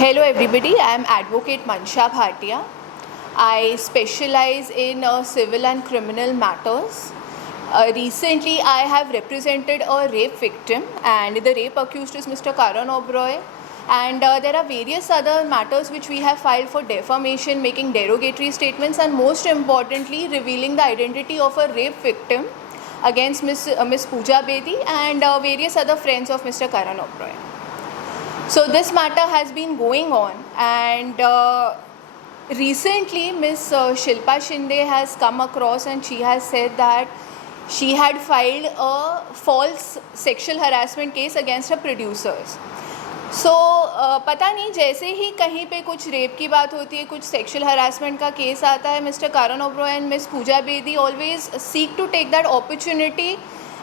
Hello everybody, I am Advocate Mansha Bhatia. I specialize in civil and criminal matters. Recently I have represented a rape victim and the rape accused is Mr. Karan Oberoi, and there are various other matters which we have filed for defamation, making derogatory statements and most importantly revealing the identity of a rape victim against Miss Pooja Bedi and various other friends of Mr. Karan Oberoi. So this matter has been going on, and recently Miss Shilpa Shinde has come across and she has said that she had filed a false sexual harassment case against her producers. So पता नहीं, जैसे ही कहीं पे कुछ rape की बात होती है, कुछ सेक्शुअल हरासमेंट का केस आता है, mister Karan Oberoi and miss Pooja Bedi always seek to take that opportunity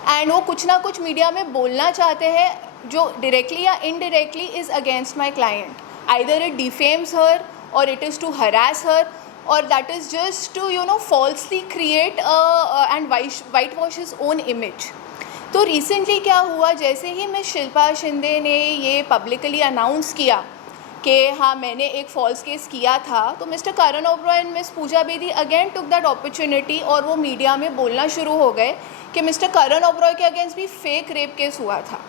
and वो कुछ ना कुछ मीडिया में बोलना चाहते हैं जो डायरेक्टली या indirectly is against my client. Either it defames her or it is to harass her or that is just to falsely create and whitewash his own image. तो रिसेंटली क्या हुआ, जैसे ही मिस शिल्पा शिंदे ने ये पब्लिकली अनाउंस किया कि हाँ मैंने एक फॉल्स केस किया था, तो mister Karan Oberoi and miss Pooja Bedi again took that opportunity और वो मीडिया में बोलना शुरू हो गए कि मिस्टर Karan Oberoi के अगेंस्ट भी फेक रेप केस हुआ था.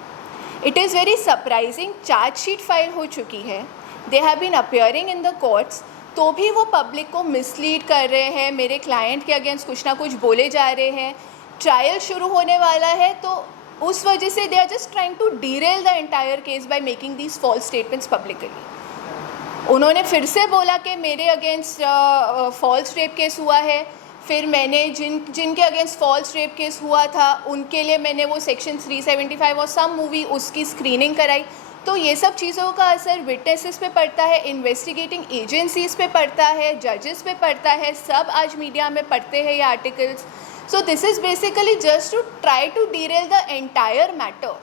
It is very surprising. Chargesheet file हो चुकी है, they have been appearing in the courts, तो भी वो पब्लिक को मिसलीड कर रहे हैं, मेरे क्लाइंट के अगेंस्ट कुछ ना कुछ बोले जा रहे हैं. ट्रायल शुरू होने वाला है तो उस वजह से they are just trying to derail the entire case by making these false statements publicly. उन्होंने फिर से बोला कि मेरे अगेंस्ट फॉल्स रेप केस हुआ है, फिर मैंने जिनके अगेंस्ट फॉल्स रेप केस हुआ था उनके लिए मैंने वो सेक्शन 375 और सम मूवी उसकी स्क्रीनिंग कराई. तो ये सब चीज़ों का असर विटनेसेस पे पड़ता है, इन्वेस्टिगेटिंग एजेंसीज़ पे पड़ता है, जजेस पे पड़ता है, सब आज मीडिया में पढ़ते हैं ये articles. So this is basically just to try to derail the entire matter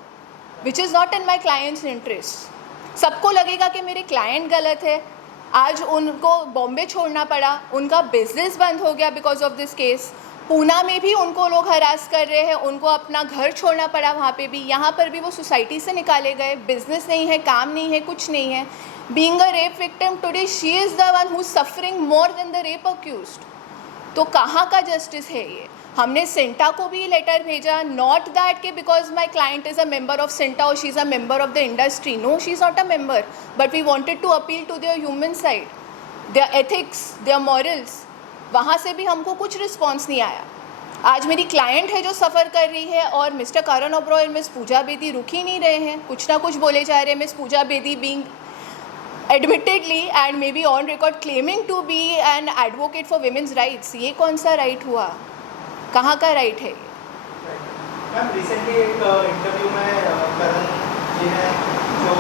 which is not in my client's interest. सबको लगेगा कि मेरे क्लाइंट गलत है. आज उनको बॉम्बे छोड़ना पड़ा, उनका बिजनेस बंद हो गया because of this case. Poona में भी उनको लोग हरास कर रहे हैं, उनको अपना घर छोड़ना पड़ा वहाँ पे भी. यहाँ पर भी वो सोसाइटी से निकाले गए, बिजनेस नहीं है, काम नहीं है, कुछ नहीं है. Being a rape victim today she is the one who is suffering more than the rape accused. तो कहाँ का जस्टिस है ये? हमने सिंटा को भी लेटर भेजा, नॉट दैट कि because my client is a member of CINTAA और she is a member of the industry. No, she is not a member, but we wanted to appeal to their human side, their ethics, their morals. वहाँ से भी हमको कुछ response नहीं आया. आज मेरी क्लाइंट है जो सफ़र कर रही है और मिस्टर Karan Oberoi और मिस पूजा बेदी रुक ही नहीं रहे हैं, कुछ ना कुछ बोले जा रहे हैं. Miss Pooja Bedi being admittedly and may be on record claiming to be an advocate for women's rights. ये कौन सा राइट हुआ? कहाँ का राइट है? मैम रिसेंटली एक इंटरव्यू में करण जी ने जो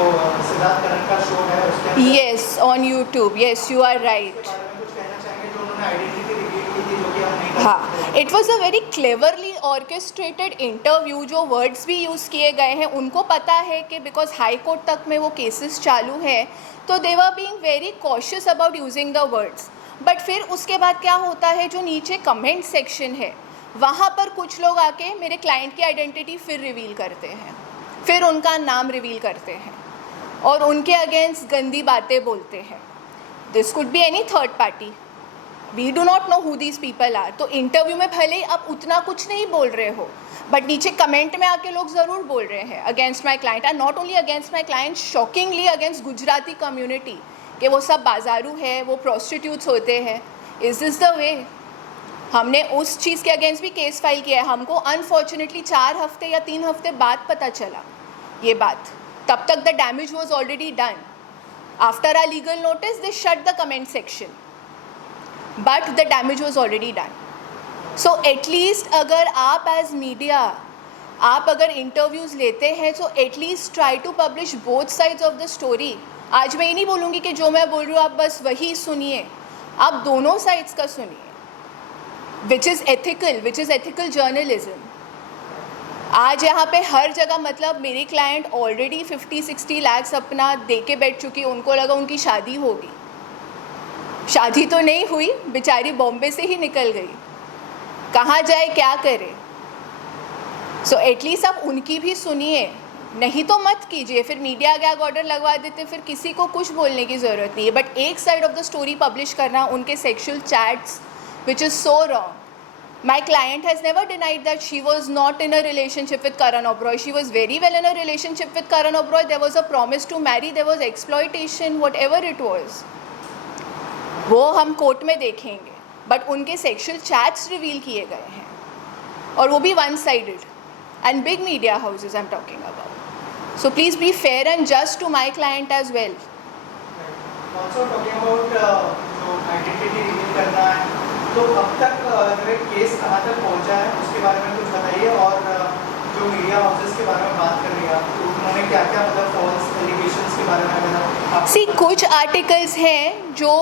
सिद्धार्थ करण का शो है उसके yes on YouTube, yes you are right. कुछ कहना चाहेंगे जो उन्होंने आइडेंटिटी रिवील की थी जो कि हम नहीं कर हाँ, सकते. It was a very cleverly orchestrated interview. जो वर्ड्स भी यूज़ किए गए हैं उनको पता है कि बिकॉज हाई कोर्ट तक में वो केसेस चालू है, तो they were being very cautious about using the words. But फिर उसके बाद क्या होता है, जो नीचे कमेंट सेक्शन है वहाँ पर कुछ लोग आके मेरे क्लाइंट की आइडेंटिटी फिर रिवील करते हैं, फिर उनका नाम रिवील करते हैं और उनके अगेंस्ट गंदी बातें बोलते हैं. This could be any third party. We do not know who these people are. तो इंटरव्यू में भले ही आप उतना कुछ नहीं बोल रहे हो, बट नीचे कमेंट में आके लोग ज़रूर बोल रहे हैं against my client, and not only against my client, shockingly against Gujarati community, कि वो सब बाजारू है, वो प्रोस्टिट्यूट्स होते हैं. Is this the way? हमने उस चीज़ के अगेंस्ट भी केस फाइल किया है. हमको अनफॉर्चुनेटली 4 हफ्ते या 3 हफ्ते बाद पता चला ये बात. तब तक the damage was already done. After our legal notice they shut the comment section, but the damage was already done. So at least अगर आप एज मीडिया आप अगर इंटरव्यूज़ लेते हैं तो at least try to publish both sides of the story. आज मैं ये नहीं बोलूँगी कि जो मैं बोल रही हूँ आप बस वही सुनिए, आप दोनों साइड्स का सुनिए, विच इज़ एथिकल जर्नलिज्म. आज यहाँ पे हर जगह, मतलब मेरी क्लाइंट ऑलरेडी 50-60 लाख अपना दे के बैठ चुकी. उनको लगा उनकी शादी होगी, शादी तो नहीं हुई, बेचारी बॉम्बे से ही निकल गई, कहाँ जाए क्या करे. सो एटलीस्ट आप उनकी भी सुनिए. नहीं तो मत कीजिए, फिर मीडिया गैग ऑर्डर लगवा देते, फिर किसी को कुछ बोलने की ज़रूरत नहीं है. बट एक side of the story publish करना, उनके sexual chats, which is so wrong. My client has never denied that she was not in a relationship with Karan Oberoi. She was very well in a relationship with Karan Oberoi. There was a promise to marry. There was exploitation, whatever it was. वो हम court में देखेंगे. But उनके sexual chats reveal किए गए हैं, और वो भी one sided. And big media houses I am talking about. So please be fair and just to my client as well. Also talking about जो आइडेंटिटी रिवील करना है, तो अब तक जो है केस कहाँ तक पहुँचा है उसके बारे में कुछ बताइए. और जो मीडिया हाउसेस के बारे में बात कर रही है आप, तो उन्होंने क्या क्या मतलब फॉल्स एलिगेशंस के बारे में अगर सी कुछ आर्टिकल्स हैं जो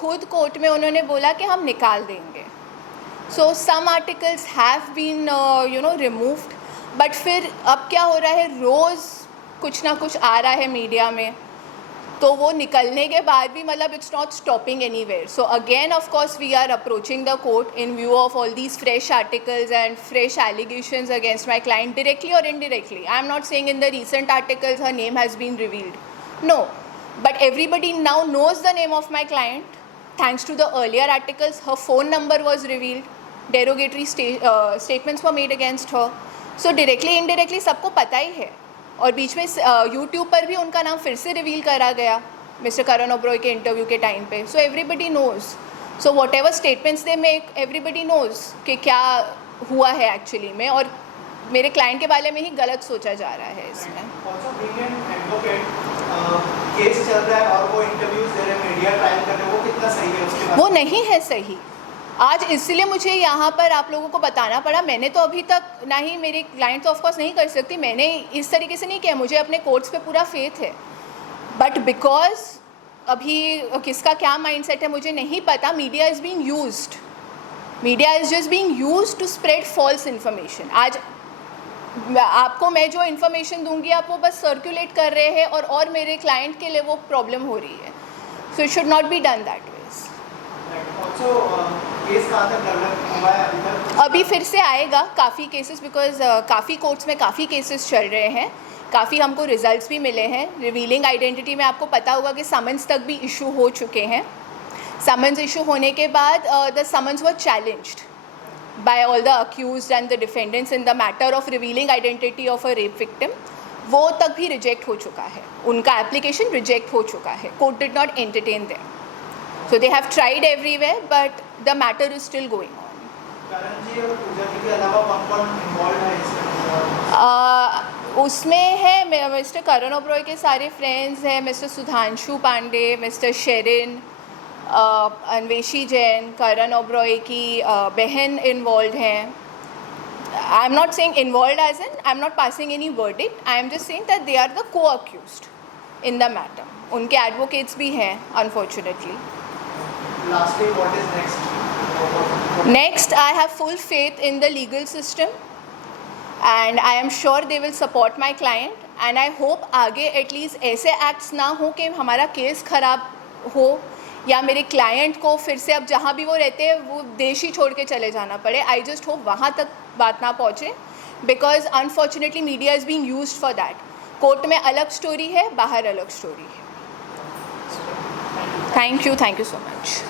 खुद कोर्ट में उन्होंने बोला कि हम निकाल देंगे. So some articles have been removed. But फिर अब क्या हो रहा है, रोज़ कुछ ना कुछ आ रहा है मीडिया में, तो वो निकलने के बाद भी मतलब it's not stopping anywhere. So again of course we are approaching the court in view of all these fresh articles and fresh allegations against my client directly और indirectly. I am not saying in the recent articles her name has been revealed. No, but everybody now knows the name of my client thanks to the earlier articles. Her phone number was revealed. Derogatory statements were made against her. So directly indirectly सबको पता ही है. और बीच में YouTube पर भी उनका नाम फिर से रिवील करा गया मिस्टर करण ओबरॉय के इंटरव्यू के टाइम पे. So everybody nose. So what ever statements they make, everybody nose कि क्या हुआ है एक्चुअली में, और मेरे क्लाइंट के बारे में ही गलत सोचा जा रहा है इसमें. केस चल रहा है और वो इंटरव्यूज दे रहे हैं, मीडिया ट्रायल कर रहे हैं, वो कितना सही है उसके बारे में? वो नहीं है सही. आज इसलिए मुझे यहाँ पर आप लोगों को बताना पड़ा. मैंने तो अभी तक, ना ही मेरे क्लाइंट तो ऑफकोर्स नहीं कर सकती, मैंने इस तरीके से नहीं किया. मुझे अपने कोर्ट्स पे पूरा फेथ है. बट बिकॉज अभी किसका क्या माइंडसेट है मुझे नहीं पता. Media is being used. Media is just being used to spread false information. आज आपको मैं जो इन्फॉर्मेशन दूंगी आप वो बस सर्कुलेट कर रहे हैं, और मेरे क्लाइंट के लिए वो प्रॉब्लम हो रही है. So it should not be done that. Case कहाँ तक डेवलप हुआ है अभी तक? अभी फिर से आएगा काफ़ी केसेस, बिकॉज काफ़ी कोर्ट्स में काफ़ी केसेस चल रहे हैं. काफ़ी हमको रिजल्ट्स भी मिले हैं. रिवीलिंग आइडेंटिटी में आपको पता होगा कि समन्स तक भी इशू हो चुके हैं. समन्स इशू होने के बाद the summons were challenged by all the accused and the defendants in the matter of revealing identity of a rape victim. वो तक भी रिजेक्ट हो चुका है. उनका एप्लीकेशन रिजेक्ट हो चुका है. Court did not entertain them. So they have tried everywhere, but the matter is still going on. करण जी और पूजा जी के अलावा कौन-कौन इन्वॉल्व है इसमें? उसमें है मिस्टर करण ओबरॉय के सारे फ्रेंड्स हैं. मिस्टर सुधांशु पांडे, मिस्टर शेरिन, अन्वेशी जैन, करण ओबरॉय की बहन इन्वॉल्व हैं. I am not saying involve as in I am not passing any verdict. I am just saying that they are the co-accused in the matter. उनके एडवोकेट्स भी हैं unfortunately. Lastly, what is next? Next, I have full faith in the legal system, and I am sure they will support my client. And I hope आगे at least ऐसे acts ना हो कि हमारा case ख़राब हो, या मेरे क्लाइंट को फिर से अब जहाँ भी वो रहते हैं वो देश ही छोड़ के चले जाना पड़े. आई जस्ट होप वहाँ तक बात ना पहुँचे, because unfortunately media is being used for that. Court में अलग स्टोरी है, बाहर अलग स्टोरी है. Thank you so much.